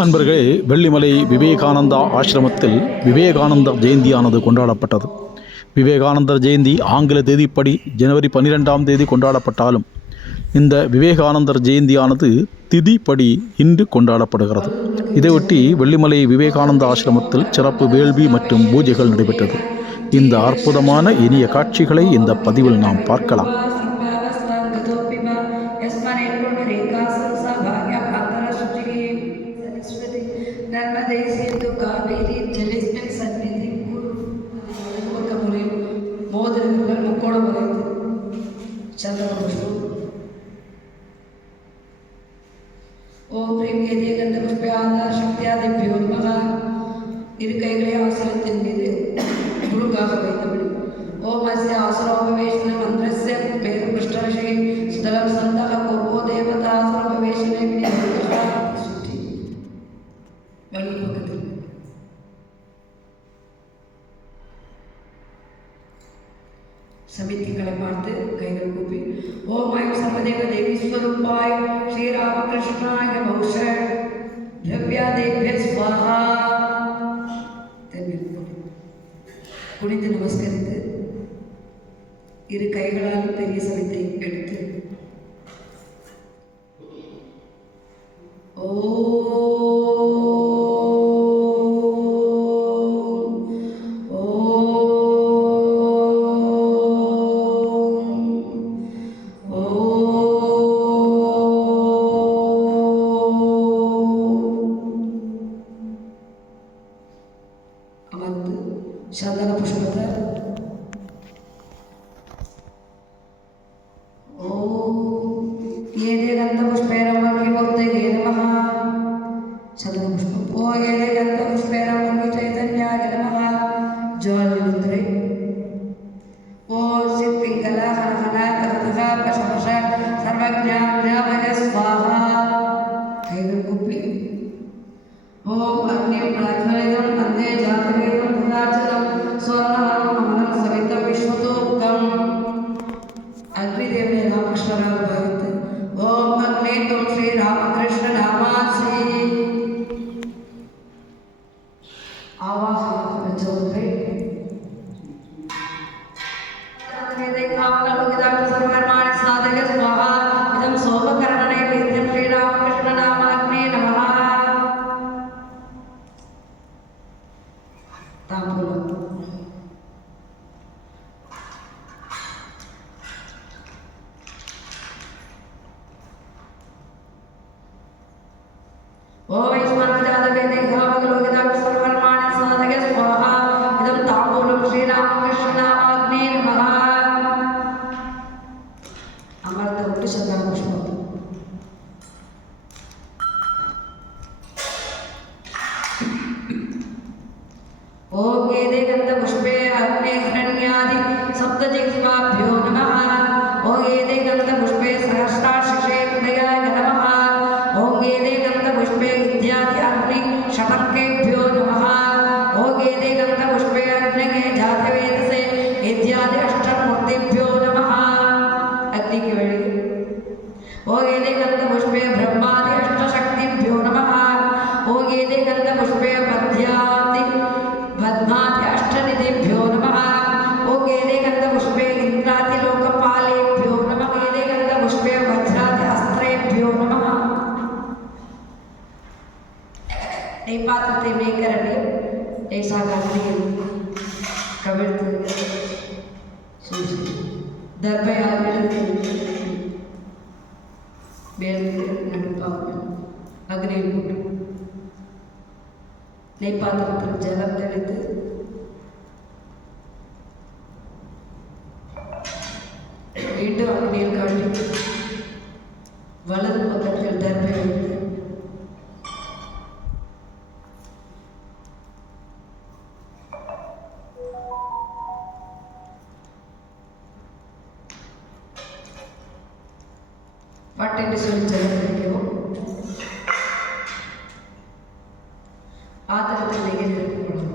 அன்பர்களே, வெள்ளிமலை விவேகானந்தா ஆசிரமத்தில் விவேகானந்தர் ஜெயந்தியானது கொண்டாடப்பட்டது. விவேகானந்தர் ஜெயந்தி ஆங்கில தேதிப்படி ஜனவரி 12ஆம் தேதி கொண்டாடப்பட்டாலும் இந்த விவேகானந்தர் ஜெயந்தியானது திதிப்படி இன்று கொண்டாடப்படுகிறது. இதையொட்டி வெள்ளிமலை விவேகானந்தா ஆசிரமத்தில் சிறப்பு வேள்வி மற்றும் பூஜைகள் நடைபெற்றது. இந்த அற்புதமான இனிய காட்சிகளை இந்த பதிவில் நாம் பார்க்கலாம். ஓம் பிரீம் கேதிய கந்த புஷ்பயாத சக்தியாதிபியோ நமக. இரு கைகளை ஆசனத்தின் மீது குருக்காக வைத்தபடி ஓம் அஸ்ய ஆசனோபவேஷன மந்திரஸ்ய வேத புஷ்டர்ஷே ஸ்தலம் சந்தக பூர்வோ தேவதா ஆசனோபவேஷனே சுற்றி வலி பக்கத்தில் சமித்திகளை பார்த்து கைகள் கூப்பி ஓம் ஐம் சர்வதேவ தேவி ஸ்வரூபாய ஸ்ரீராமகிருஷ்ணாய பௌஷ திரவியாதேவ்ய ஸ்வாஹா. குனிந்து நமஸ்கரித்து இரு கைகளால் பெரிய சமித்தை எடுத்து சந்தன புஷ்பத்தை ஓம் ஏதே கந்த புஷ்பேரம் வர்ணி மூர்த்தயே நமः. சந்தன புஷ்பம் ஓ ஏதே கந்த புஷ்பேரம் வர்ணி சைதன்யாய நமः. ஜோதி முத்திரை ஓ சித் பிங்கல ஹனஹன தகதக பசபச சர்வஜ்ஞானமய ஸ்வாஹா. கைகள் குப்பி ஓம் அக்னி பிரஜ்வலிதம் வந்தே ஜாதவேதம் புராச்சரம் ஸ்வர்ணவர்ணம் அமலம் சவிதம் விஸ்வதோக்தம். அக்னிதேவனை ராமகிருஷ்ணராக பாவித்து ஓம் அக்னே தும் ஸ்ரீ ராமகிருஷ்ண நாமாசி. ஆவாகனம் வச்ச ஒன்றை சர்வகர்மாணி சாதக ஸ்வாஹா. இதம் சோமகரணை வேத்யம் ஸ்ரீ ராமகிருஷ்ண நாமாக்னே நமः. தாம்பூலம் ஓம் ஐஸ்வர்யஜாதவேதே காமகலோகிதாம் சர்வகர்மாணி சாதக ஸ்வாஹா. இதம் தாம்பூலம் ஸ்ரீ ராமகிருஷ்ண நாமாக்னே நமः. அமர்ந்த விட்டு சந்தன புஷ்பம் ஓம் ஏதே கந்த புஷ்பே அக்னே ஹிரண்யாதி சப்தஜிஹ்வாभ्यो நமः. ஓம் ஏதே கந்த புஷ்பே சஹஸ்ரார்ஷிஷே ஹிருதயாய நமः. ஓம் ஏதே கந்த புஷ்பே இத்யாதி அக்னி ஷடங்கேभ्यो நமः. ஓம் ஏதே கந்த புஷ்பே அக்னயே ஜாதவேதசே இத்யாதி அஷ்டமூர்த்திभ्यो நமः. அக்னிக்கு வழி ஓம் ஏதே கந்த புஷ்பே பிரம்மாதி அஷ்டசக்திभ्यो நமः. ஓம் ஏதே கந்த புஷ்பே பத்யாதி பத்மாதி அஷ்டநிதிभ्यो நமः. ஓம் ஏதே கந்த புஷ்பே இந்திராதி லோகபாலேभ्यो நமः. ஏதே கந்த புஷ்பே வஜ்ராதி அஸ்திரேभ्यो நமः. நெய் பாத்திரத்தை மேய்கரண்டி லேசாக அக்னியில் கவிழ்த்து சூசி தர்பையால் விழுந்து வேர்ந்து நடுப்பாக அக்னியில் போட்டு நெய் பாத்திரத்தில் ஜலம் தெளித்து மீண்டும் அக்னியில் காட்டி வலது பக்கத்தில் தர்பை வைத்து பட்டென்று சொல்லி ஜலம் தெளிக்கவும். பாத்திரத்தில் நெய்யை நிரப்பப்படும்.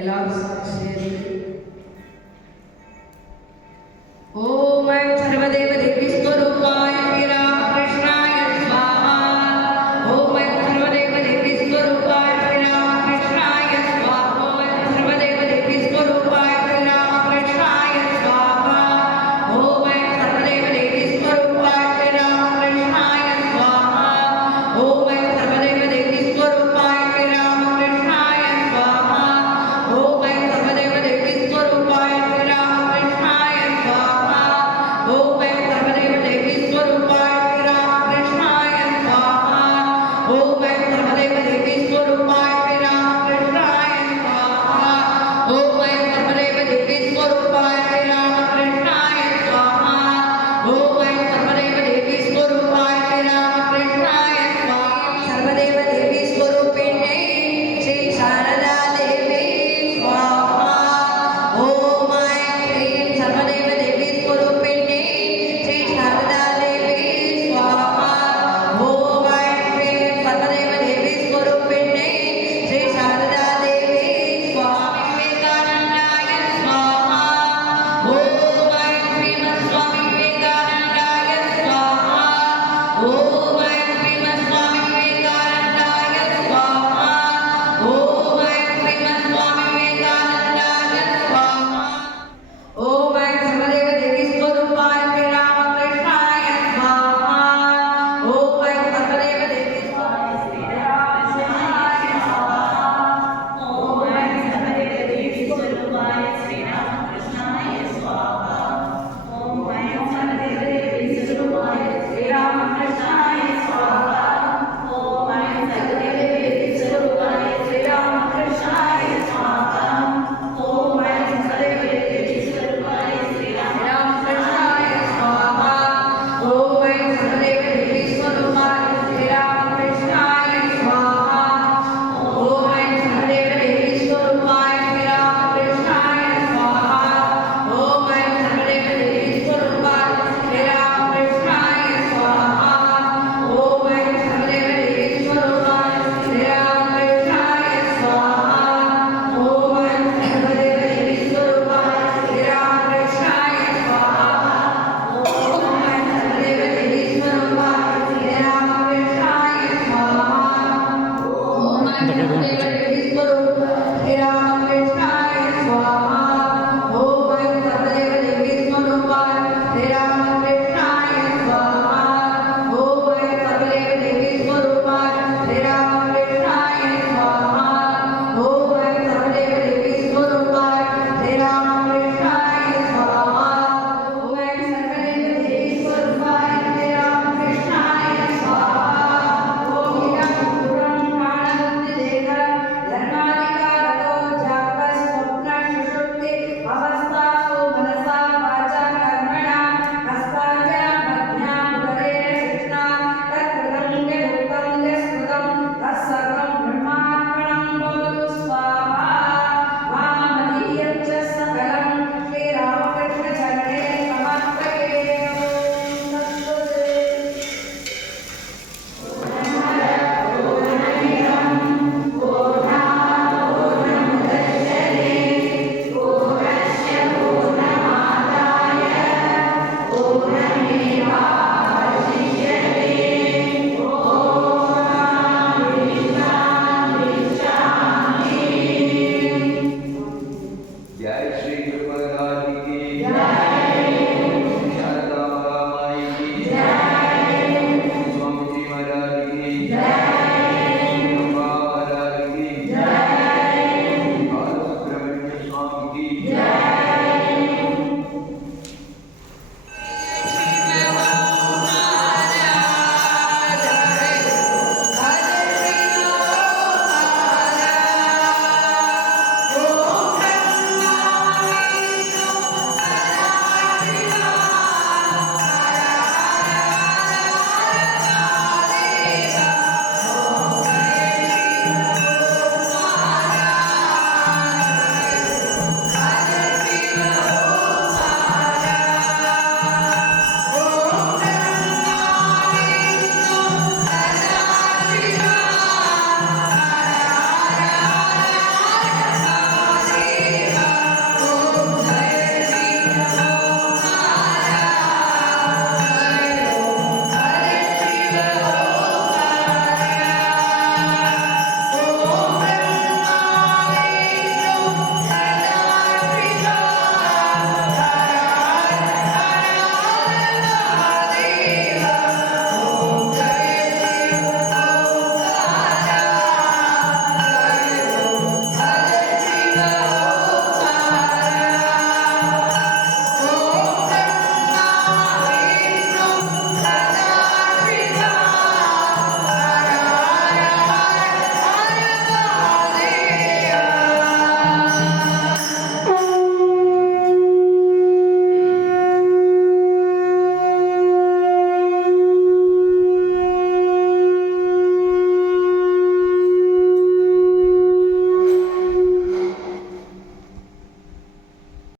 എല്ലാവരും ശരി. ഓം ഐം സർവദേവ ദേവി സ്വരൂപായ ശ്രീരാമകൃഷ്ണായ സ്വാഹ. ഓം ഐം സർവദേവ ദേവി സ്വരൂപായ ശ്രീരാമകൃഷ്ണായ സ്വാഹ. ഓം ഐം സർവദേവ ദേവി സ്വരൂപായ ശ്രീരാമകൃഷ്ണായ സ്വാഹ. ഓം ഐം സർവദേവ ദേവി സ്വരൂപായ ശ്രീരാമകൃഷ്ണായ സ്വാഹ. ഓം ഐം സർവദേവ ദേവി സ്വരൂപായ ശ്രീരാമകൃഷ്ണായ സ്വാഹ. ഓം ഐം സർവദേവ ദേവി Hare